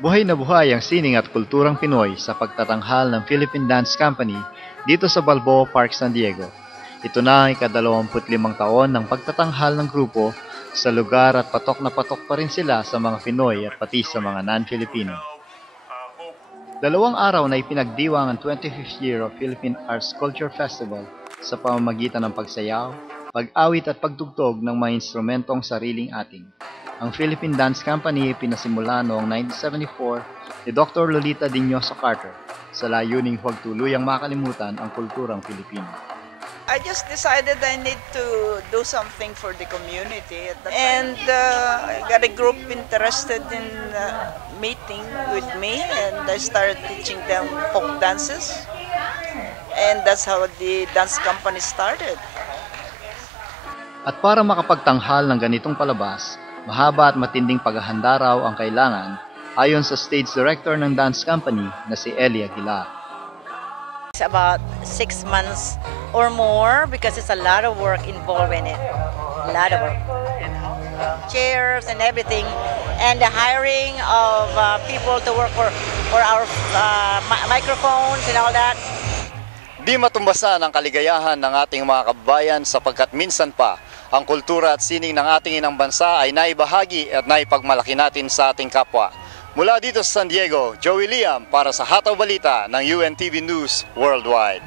Buhay na buhay ang sining at kulturang Pinoy sa pagtatanghal ng Philippine Dance Company dito sa Balboa Park, San Diego. Ito na ang ika-25 taon ng pagtatanghal ng grupo sa lugar at patok na patok pa rin sila sa mga Pinoy at pati sa mga non-Filipino. 2 araw na ipinagdiwang ang 25th year of Philippine Arts Culture Festival sa pamamagitan ng pagsayaw, pag-awit at pagtugtog ng mga instrumentong sariling ating. Ang Philippine Dance Company pinasimula noong 1974 ni Dr. Lolita Diñoso Carter sa layuning huwag tuluyang makalimutan ang kulturang Pilipino. I just decided I need to do something for the community. And I got a group interested in meeting with me, and I started teaching them folk dances. And that's how the dance company started. At para makapagtanghal ng ganitong palabas, mahaba at matinding paghahanda raw ang kailangan ayon sa stage director ng dance company na si Ellie Aguilar. It's about 6 months or more because it's a lot of work involved in it. A lot of work. Chairs and everything, and the hiring of people to work for our microphones and all that. Di matumbasan ang kaligayahan ng ating mga kababayan sapagkat minsan pa ang kultura at sining ng ating inang bansa ay naibahagi at naipagmalaki natin sa ating kapwa. Mula dito sa San Diego, Joey Liam para sa Hataw Balita ng UNTV News Worldwide.